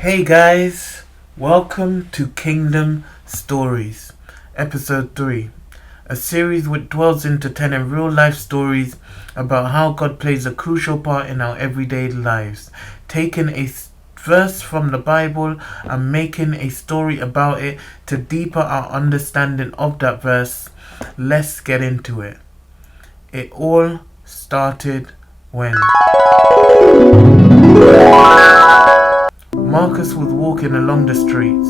Hey guys, welcome to Kingdom Stories, Episode 3, a series which dwells into telling real life stories about how God plays a crucial part in our everyday lives, taking a verse from the Bible and making a story about it to deepen our understanding of that verse. Let's get into it. It all started when Marcus was walking along the streets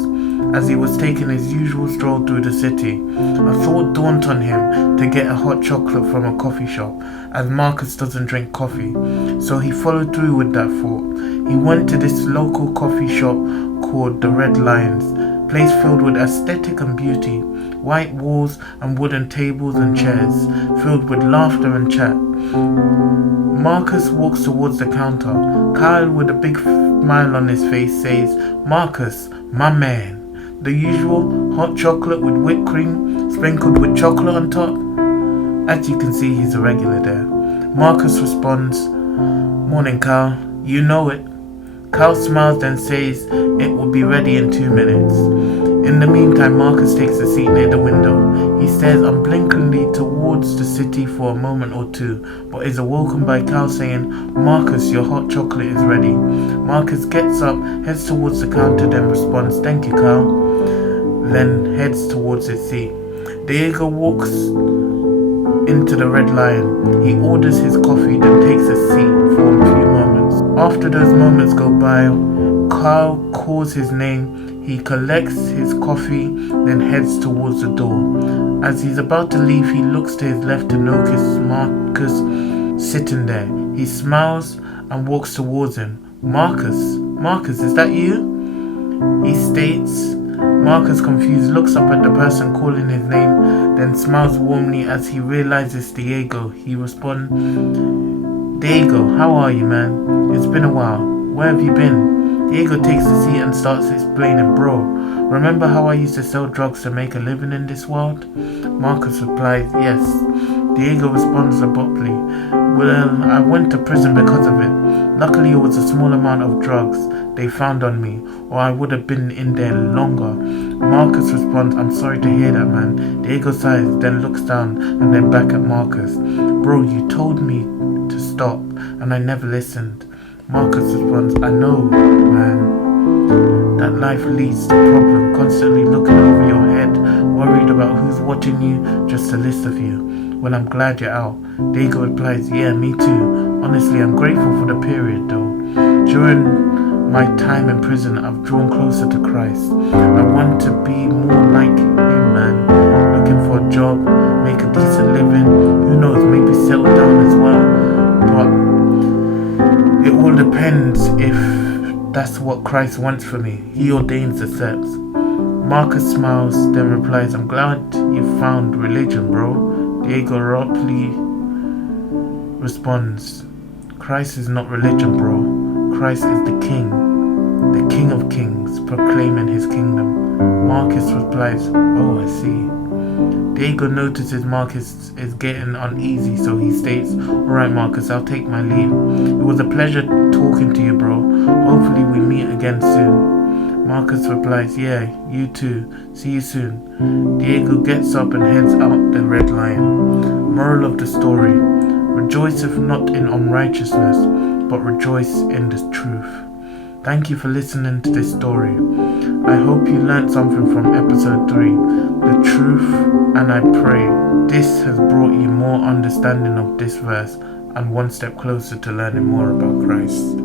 as he was taking his usual stroll through the city. A thought dawned on him to get a hot chocolate from a coffee shop, as Marcus doesn't drink coffee, so he followed through with that thought. He went to this local coffee shop called the Red Lions, a place filled with aesthetic and beauty, white walls and wooden tables and chairs, filled with laughter and chat. Marcus walks towards the counter. Kyle, with a big smile on his face, says, "Marcus, my man." The usual hot chocolate with whipped cream sprinkled with chocolate on top. As you can see, he's a regular there. Marcus responds, "Morning, Kyle. You know it." Kyle smiles then says it will be ready in 2 minutes. In the meantime, Marcus takes a seat near the window. He stares unblinkingly towards the city for a moment or two, but is awoken by Kyle saying, "Marcus, your hot chocolate is ready." Marcus gets up, heads towards the counter, then responds, "Thank you, Kyle," then heads towards his seat. Diego walks into the Red Lion. He orders his coffee, then takes a seat for a few moments. After those moments go by, Kyle calls his name. He collects his coffee, then heads towards the door. As he's about to leave, he looks to his left to notice Marcus sitting there. He smiles and walks towards him. Marcus, is that you?" he states. Marcus, confused, looks up at the person calling his name, then smiles warmly as he realizes Diego. He responds, "Diego, how are you, man? It's been a while. Where have you been?" Diego takes a seat and starts explaining, "Bro, remember how I used to sell drugs to make a living in this world?" Marcus replies, "Yes." Diego responds abruptly, "Well, I went to prison because of it. Luckily, it was a small amount of drugs they found on me, or I would have been in there longer." Marcus responds, "I'm sorry to hear that, man." Diego sighs, then looks down and then back at Marcus. "Bro, you told me to stop, and I never listened." Marcus responds, "I know, man. That life leads to problem, constantly looking over your head, worried about who's watching you, just a list of you. Well, I'm glad you're out." Diego replies, "Yeah, me too. Honestly, I'm grateful for the period, though. During my time in prison, I've drawn closer to Christ. I want to be more like him, man. Looking for a job, make a decent living, who knows, maybe settle down as well. But it all depends if that's what Christ wants for me. He ordains the steps." Marcus smiles, then replies, "I'm glad you found religion, bro." Diego abruptly responds, "Christ is not religion, bro. Christ is the King of Kings, proclaiming his kingdom." Marcus replies, "Oh, I see." Diego notices Marcus is getting uneasy, so he states, "Alright, Marcus, I'll take my leave. It was a pleasure talking to you, bro. Hopefully we meet again soon." Marcus replies, "Yeah, you too. See you soon." Diego gets up and heads out the Red Lion. Moral of the story: rejoice if not in unrighteousness, but rejoice in the truth. Thank you for listening to this story. I hope you learned something from episode 3, the truth, and I pray this has brought you more understanding of this verse and one step closer to learning more about Christ.